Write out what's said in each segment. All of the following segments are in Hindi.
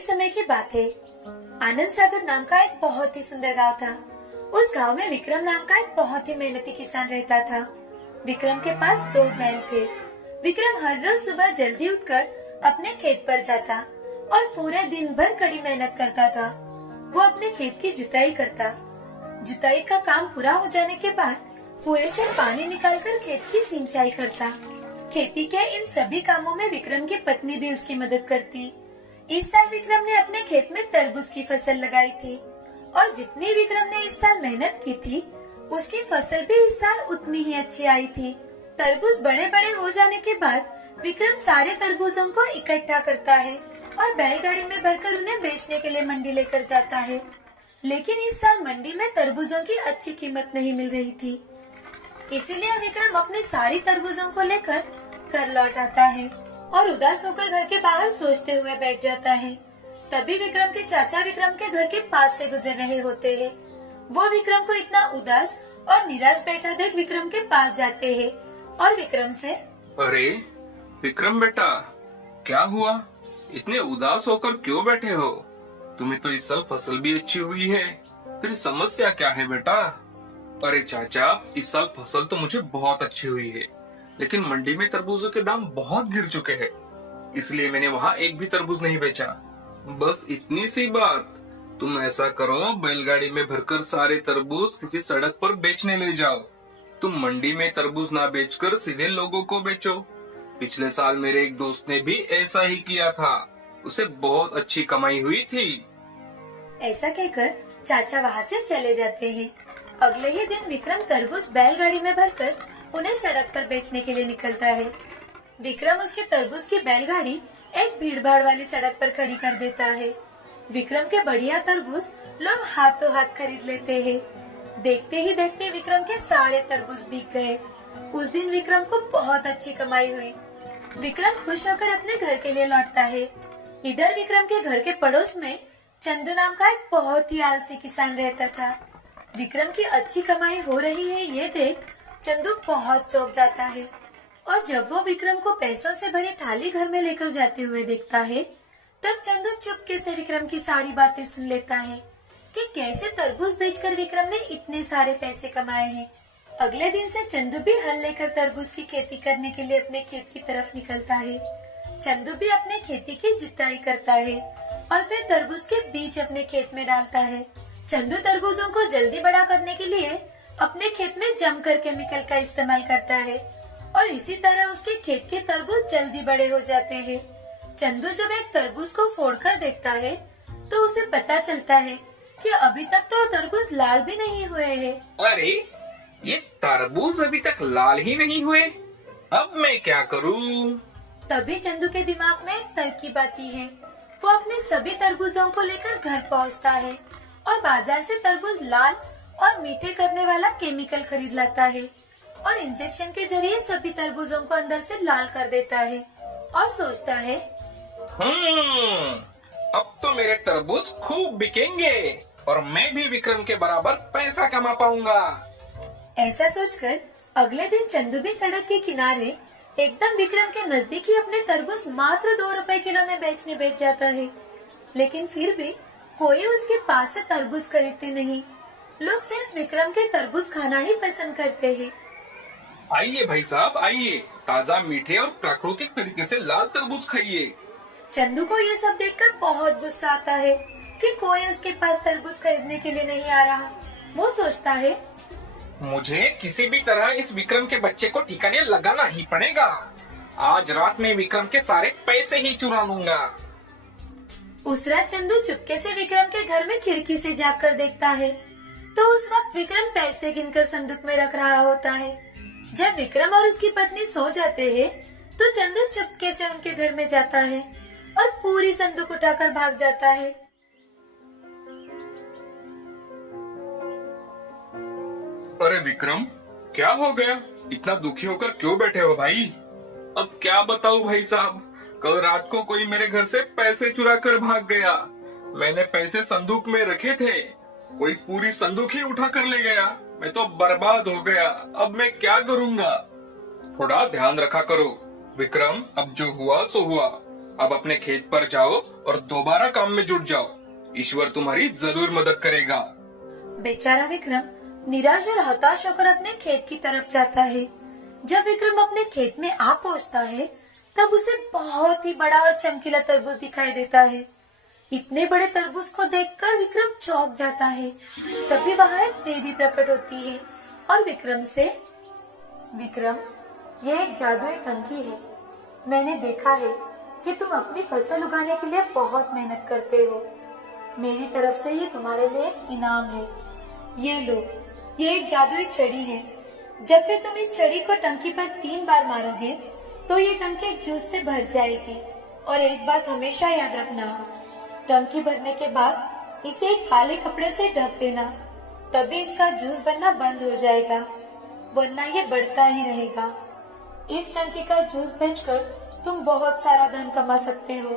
एक समय की बात है। आनंद सागर नाम का एक बहुत ही सुंदर गांव था। उस गांव में विक्रम नाम का एक बहुत ही मेहनती किसान रहता था। विक्रम के पास 2 बैल थे। विक्रम हर रोज सुबह जल्दी उठकर अपने खेत पर जाता और पूरे दिन भर कड़ी मेहनत करता था। वो अपने खेत की जुताई करता। जुताई का काम पूरा हो जाने के बाद कुएं से पानी निकालकर खेत की सिंचाई करता। खेती के इन सभी कामों में विक्रम की पत्नी भी उसकी मदद करती। इस साल विक्रम ने अपने खेत में तरबूज की फसल लगाई थी और जितनी विक्रम ने इस साल मेहनत की थी, उसकी फसल भी इस साल उतनी ही अच्छी आई थी। तरबूज बड़े बड़े हो जाने के बाद विक्रम सारे तरबूजों को इकट्ठा करता है और बैलगाड़ी में भरकर उन्हें बेचने के लिए मंडी लेकर जाता है। लेकिन इस साल मंडी में तरबूजों की अच्छी कीमत नहीं मिल रही थी, इसीलिए विक्रम अपने सारी तरबूजों को लेकर घर लौट आता है और उदास होकर घर के बाहर सोचते हुए बैठ जाता है। तभी विक्रम के चाचा विक्रम के घर के पास से गुजर रहे होते हैं। वो विक्रम को इतना उदास और निराश बैठा देख विक्रम के पास जाते हैं और विक्रम से, अरे विक्रम बेटा, क्या हुआ? इतने उदास होकर क्यों बैठे हो? तुम्हें तो इस साल फसल भी अच्छी हुई है, फिर समस्या क्या है बेटा? अरे चाचा, इस साल फसल तो मुझे बहुत अच्छी हुई है, लेकिन मंडी में तरबूजों के दाम बहुत गिर चुके हैं, इसलिए मैंने वहाँ एक भी तरबूज नहीं बेचा। बस इतनी सी बात। तुम ऐसा करो, बैलगाड़ी में भरकर सारे तरबूज किसी सड़क पर बेचने ले जाओ। तुम मंडी में तरबूज ना बेचकर सीधे लोगों को बेचो। पिछले साल मेरे एक दोस्त ने भी ऐसा ही किया था, उसे बहुत अच्छी कमाई हुई थी। ऐसा कहकर चाचा वहाँ से चले जाते हैं। अगले ही दिन विक्रम तरबूज बैलगाड़ी में भरकर उन्हें सड़क पर बेचने के लिए निकलता है। विक्रम उसके तरबूज की बैलगाड़ी एक भीड़-भाड़ वाली सड़क पर खड़ी कर देता है। विक्रम के बढ़िया तरबूज लोग हाथों हाथ खरीद लेते हैं। देखते ही देखते विक्रम के सारे तरबूज बिक गए। उस दिन विक्रम को बहुत अच्छी कमाई हुई। विक्रम खुश होकर अपने घर के लिए लौटता है। इधर विक्रम के घर के पड़ोस में चंदू नाम का एक बहुत ही आलसी किसान रहता था। विक्रम की अच्छी कमाई हो रही है, ये देख चंदू बहुत चौंक जाता है और जब वो विक्रम को पैसों से भरी थाली घर में लेकर जाते हुए देखता है, तब चंदू चुपके से विक्रम की सारी बातें सुन लेता है कि कैसे तरबूज बेचकर विक्रम ने इतने सारे पैसे कमाए हैं। अगले दिन से चंदू भी हल लेकर तरबूज की खेती करने के लिए अपने खेत की तरफ निकलता है। चंदू भी अपने खेती की जुताई करता है और फिर तरबूज के बीज अपने खेत में डालता है। चंदू तरबूजों को जल्दी बड़ा करने के लिए अपने खेत में जमकर केमिकल का इस्तेमाल करता है और इसी तरह उसके खेत के तरबूज जल्दी बड़े हो जाते हैं। चंदू जब एक तरबूज को फोड़कर देखता है तो उसे पता चलता है कि अभी तक तो तरबूज लाल भी नहीं हुए हैं। अरे ये तरबूज अभी तक लाल ही नहीं हुए, अब मैं क्या करूं? तभी चंदू के दिमाग में एक तरकीब आती है। वो अपने सभी तरबूजों को लेकर घर पहुंचता है और बाजार से तरबूज लाल और मीठे करने वाला केमिकल खरीद लाता है और इंजेक्शन के जरिए सभी तरबूजों को अंदर से लाल कर देता है और सोचता है, अब तो मेरे तरबूज खूब बिकेंगे और मैं भी विक्रम के बराबर पैसा कमा पाऊंगा। ऐसा सोचकर अगले दिन चंदू भी सड़क के किनारे एकदम विक्रम के नजदीक ही अपने तरबूज मात्र 2 रुपए किलो में बेचने बैठ जाता है। लेकिन फिर भी कोई उसके पास से तरबूज खरीदते नहीं। लोग सिर्फ विक्रम के तरबूज खाना ही पसंद करते हैं। आइए भाई साहब, आइए, ताजा मीठे और प्राकृतिक तरीके से लाल तरबूज खाइए। चंदू को ये सब देखकर बहुत गुस्सा आता है कि कोई उसके पास तरबूज खरीदने के लिए नहीं आ रहा। वो सोचता है, मुझे किसी भी तरह इस विक्रम के बच्चे को ठिकाने लगाना ही पड़ेगा। आज रात में विक्रम के सारे पैसे ही चुरा लूंगा। उस रात चंदू चुपके से विक्रम के घर में खिड़की से झांककर देखता है तो उस वक्त विक्रम पैसे गिनकर संदूक में रख रहा होता है। जब विक्रम और उसकी पत्नी सो जाते हैं, तो चंदू चुपके से उनके घर में जाता है और पूरी संदूक उठाकर भाग जाता है। अरे विक्रम, क्या हो गया? इतना दुखी होकर क्यों बैठे हो भाई? अब क्या बताऊं भाई साहब, कल रात को कोई मेरे घर से पैसे चुरा कर भाग गया। मैंने पैसे संदूक में रखे थे, कोई पूरी संदूक ही उठा कर ले गया। मैं तो बर्बाद हो गया, अब मैं क्या करूंगा? थोड़ा ध्यान रखा करो विक्रम, अब जो हुआ सो हुआ। अब अपने खेत पर जाओ और दोबारा काम में जुट जाओ। ईश्वर तुम्हारी जरूर मदद करेगा। बेचारा विक्रम निराश और हताश होकर अपने खेत की तरफ जाता है। जब विक्रम अपने खेत में आ पहुंचता है तब उसे बहुत ही बड़ा और चमकीला तरबूज दिखाई देता है। इतने बड़े तरबूज को देखकर विक्रम चौंक जाता है। तभी वहाँ एक देवी प्रकट होती है और विक्रम से, विक्रम, यह एक जादुई टंकी है। मैंने देखा है कि तुम अपनी फसल उगाने के लिए बहुत मेहनत करते हो। मेरी तरफ से ये तुम्हारे लिए एक इनाम है। ये लो, ये एक जादुई छड़ी है। जब भी तुम इस छड़ी को टंकी पर 3 बार मारोगे तो ये टंकी जूस से भर जाएगी। और एक बात हमेशा याद रखना, टंकी भरने के बाद इसे एक काले कपड़े से ढक देना, तभी इसका जूस बनना बंद हो जाएगा, वरना ये बढ़ता ही रहेगा। इस टंकी का जूस बेचकर तुम बहुत सारा धन कमा सकते हो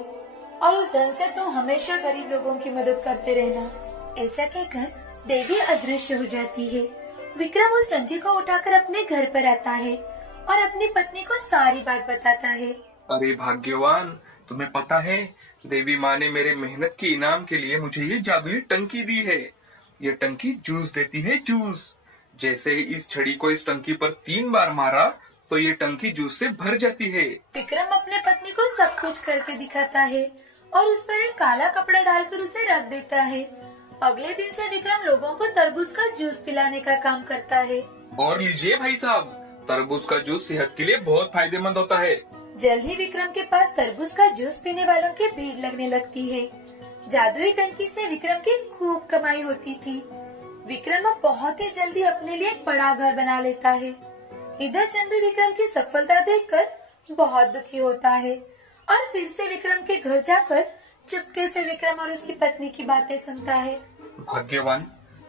और उस धन से तुम हमेशा गरीब लोगों की मदद करते रहना। ऐसा कहकर देवी अदृश्य हो जाती है। विक्रम उस टंकी को उठाकर अपने घर पर आता है और अपनी पत्नी को सारी बात बताता है। अरे भाग्यवान, तुम्हें पता है देवी माँ ने मेरे मेहनत के इनाम के लिए मुझे ये जादुई टंकी दी है। ये टंकी जूस देती है, जूस। जैसे ही इस छड़ी को इस टंकी पर 3 बार मारा तो ये टंकी जूस से भर जाती है। विक्रम अपने पत्नी को सब कुछ करके दिखाता है और उस पर एक काला कपड़ा डालकर उसे रख देता है। अगले दिन से विक्रम लोगों को तरबूज का जूस पिलाने का काम करता है। और लीजिए भाई साहब, तरबूज का जूस सेहत के लिए बहुत फायदेमंद होता है। जल्द ही विक्रम के पास तरबूज का जूस पीने वालों की भीड़ लगने लगती है। जादुई टंकी से विक्रम की खूब कमाई होती थी। विक्रम अब बहुत ही जल्दी अपने लिए एक बड़ा घर बना लेता है। इधर चंदू विक्रम की सफलता देखकर बहुत दुखी होता है और फिर से विक्रम के घर जाकर चुपके से विक्रम और उसकी पत्नी की बातें सुनता है। भाग्यवान,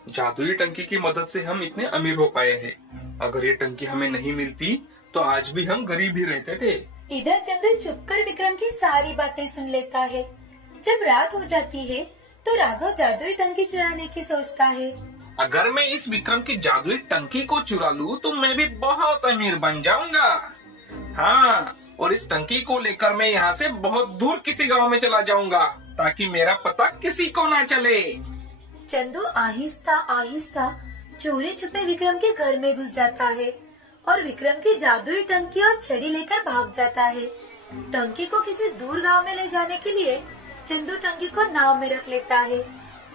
जादुई टंकी की मदद से हम इतने अमीर हो पाए हैं। अगर ये टंकी हमें नहीं मिलती तो आज भी हम गरीब ही रहते थे। इधर चंदू चुपकर विक्रम की सारी बातें सुन लेता है। जब रात हो जाती है तो राघव जादुई टंकी चुराने की सोचता है। अगर मैं इस विक्रम की जादुई टंकी को चुरा लूं तो मैं भी बहुत अमीर बन जाऊंगा। हाँ, और इस टंकी को लेकर मैं यहाँ से बहुत दूर किसी गांव में चला जाऊंगा ताकि मेरा पता किसी को ना चले। चंदू आहिस्ता आहिस्ता चोरी छुपे विक्रम के घर में घुस जाता है और विक्रम की जादुई टंकी और छड़ी लेकर भाग जाता है। टंकी को किसी दूर गांव में ले जाने के लिए चंदू टंकी को नाव में रख लेता है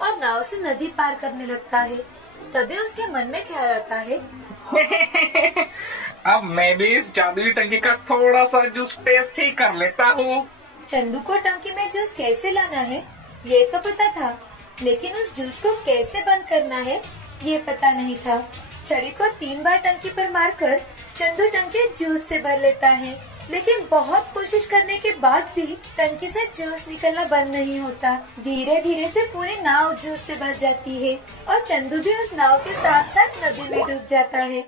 और नाव से नदी पार करने लगता है। तभी उसके मन में ख्याल आता है, अब मैं भी इस जादुई टंकी का थोड़ा सा जूस टेस्ट ही कर लेता हूँ। चंदू को टंकी में जूस कैसे लाना है ये तो पता था, लेकिन उस जूस को कैसे बंद करना है ये पता नहीं था। छड़ी को 3 बार टंकी पर मारकर चंदू टंकी जूस से भर लेता है, लेकिन बहुत कोशिश करने के बाद भी टंकी से जूस निकलना बंद नहीं होता। धीरे धीरे से पूरी नाव जूस से भर जाती है और चंदू भी उस नाव के साथ साथ नदी में डूब जाता है।